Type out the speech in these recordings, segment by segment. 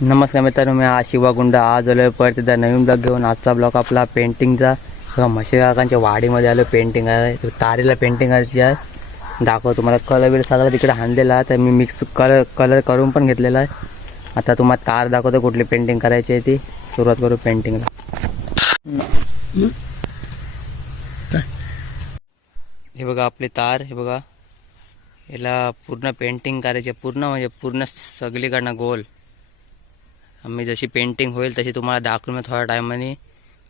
नमस्कार मित्रांनो, मी शिवा गुंड आज आलो परत एकदा नवीन ब्लॉग घेऊन. आजचा ब्लॉग आपला पेंटिंगचा. बघा म्हशी काकांच्या वाडीमध्ये आलो. पेंटिंग आहे, तारेला पेंटिंग करायची आहे. दाखवतो तुम्हाला. कलर बिल सगळं तिकडे आणलेला आहे, तर मी मिक्स कलर करून पण घेतलेला आहे. आता तुम्हाला तार दाखवतो कुठली पेंटिंग करायची आहे ती. सुरुवात करू पेंटिंगला. हे बघा आपली तार. हे बघा, याला पूर्ण पेंटिंग करायची आहे. पूर्ण म्हणजे पूर्ण सगळीकडनं गोल. आम्ही जशी पेंटिंग होईल तशी तुम्हाला दाखवून मी थोड्या टायमाने.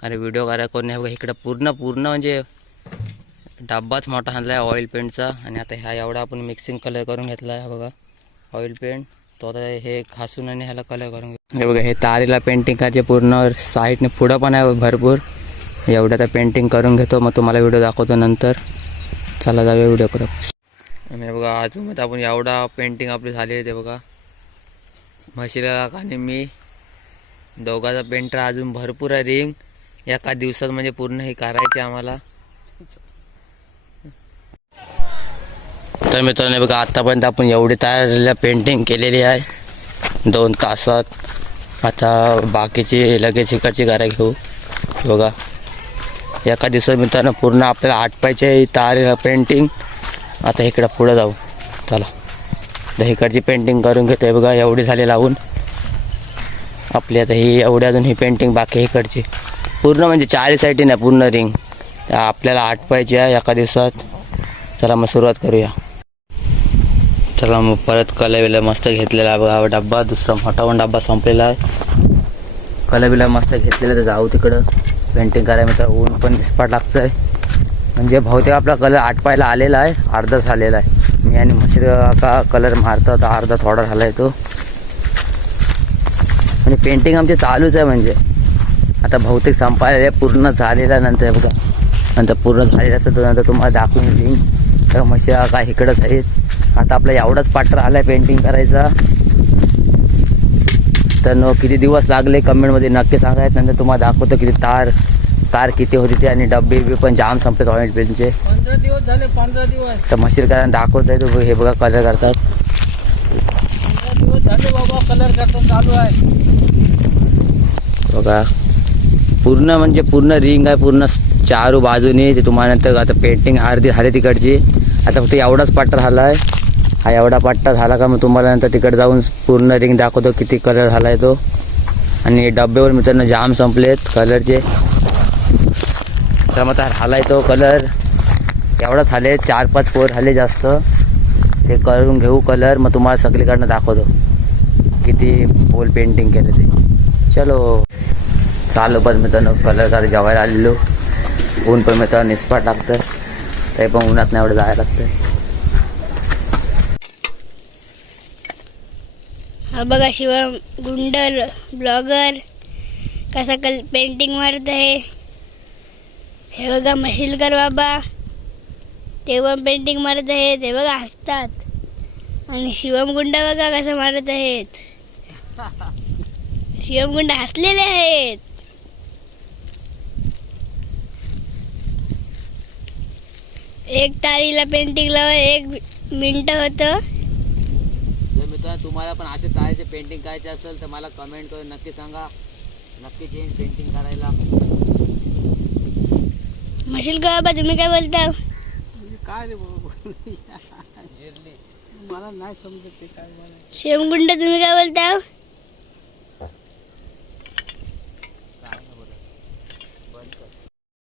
कारण व्हिडिओ करायला कोणी नाही. बघा इकडं पूर्ण म्हणजे डब्बाच मोठा आणला आहे ऑइल पेंटचा. आणि आता ह्या एवढा आपण मिक्सिंग कलर करून घेतला आहे. बघा ऑइल पेंट तो आता हे घासून आणि ह्याला कलर करून घेतो. हे बघा हे तारीला पेंटिंग करायचे पूर्ण साईडने. पुढं पण आहे भरपूर. एवढं तर पेंटिंग करून घेतो, मग तुम्हाला व्हिडिओ दाखवतो नंतर. चला जाऊया व्हिडिओकडं. आणि बघा अजून आपण एवढा पेंटिंग आपली झाली आहे. ते बघा म्हशीला आणि मी दोघाचा पेंटर अजून भरपूर आहे. रिंग एका दिवसात म्हणजे पूर्ण हे करायचे आम्हाला. तर मित्रांनो बघा आतापर्यंत आपण एवढी तयार पेंटिंग केलेली आहे 2 तासात. आता बाकीची लगेच इकडची गारा घेऊ. बघा एका दिवसात मित्रांनो पूर्ण आपल्याला आटपायचे तार पेंटिंग. आता इकडं पुढं जाऊ. चला इकडची पेंटिंग करून घेतोय. बघा एवढी झाली लावून आपली. आता ही एवढी अजून ही पेंटिंग बाकी इकडची पूर्ण म्हणजे 4 साईडची नाही, पूर्ण रिंग आपल्याला आटपायची आहे एका दिवसात. चला मग सुरुवात करूया. चला मग परत कलर मस्त घेतलेला आहे. बघा डब्बा दुसरा मोठा पण डब्बा संपलेला आहे. कलर मस्त घेतलेला. तर जाऊ तिकडं पेंटिंग करायला. मित्र ऊन पण इस्पाट लागतं आहे. म्हणजे बहुतेक आपला कलर आटपायला आलेला आहे, अर्धा झालेला आहे. मी आणि म्हशी का कलर मारतो आता, अर्धा थोडा झाला आहे तो. आणि पेंटिंग आमची चालूच आहे. म्हणजे आता बहुतेक संपायला पूर्ण झालेला नंतर. बघा नंतर पूर्ण झालेलं असतं नंतर तुम्हाला दाखवून येईल. तर म्हशी का इकडंच आहेत. आता आपला एवढाच पाटर आला आहे पेंटिंग करायचा. तर किती दिवस लागले कमेंटमध्ये नक्की सांगायचं. नंतर तुम्हाला दाखवतो किती तार किती होती ते. आणि डब्बे पण जाम संपले ऑइल पेंटचे. 15 दिवस झाले. 15 दिवस तर म्हशीलकरांना दाखवत आहे. तो हे बघा कलर करतात. 15 दिवस झाले बाबा कलर करतात चालू आहे. बघा पूर्ण म्हणजे पूर्ण रिंग आहे पूर्ण 4 बाजूने. ते तुम्हाला नंतर आता पेंटिंग अर्धी झाली तिकडची. आता फक्त एवढाच पट्टा झाला आहे. हा एवढा पट्टा झाला का मग तुम्हाला नंतर तिकडे जाऊन पूर्ण रिंग दाखवतो किती कलर झाला आहे तो. आणि डब्यावर मित्रांनो जाम संपलेत कलरचे. तर मग झाला आहे तो कलर एवढा झाले. 4-5 पोर झाले जास्त. ते करून घेऊ कलर. मग तुम्हाला सगळीकडनं दाखवतो किती पोल पेंटिंग केलं ते. चलो चालू पण मित्रांनो कलर करायला जेवायला आलेलो. ऊन पण मित्रांनो निस्पाट लागतं. ते पण उन्हात नाही एवढं जायला लागतं. हा बघा शिवा गुंड ब्लॉगर कसा पेंटिंग मारत आहे. हे बघा मशीलकर बाबा ते पण पेंटिंग मारत आहेत. हे बघा हसतात. आणि शिवम गुंड बघा कसं मारत आहेत. शिवम गुंड हसलेले आहेत. एक तारीला पेंटिंग लावा 1 मिनिट होतं. जर मित्रांनो तुम्हाला पण असे तारेचे पेंटिंग करायचे असेल तर मला कमेंट करून नक्की सांगा. नक्की चेंज पेंटिंग करायला. मशील का बाबा तुम्ही काय बोलता. काय रे बाबा मला नाही समजत ते काय. शिवम गुंड तुम्ही काय बोलता.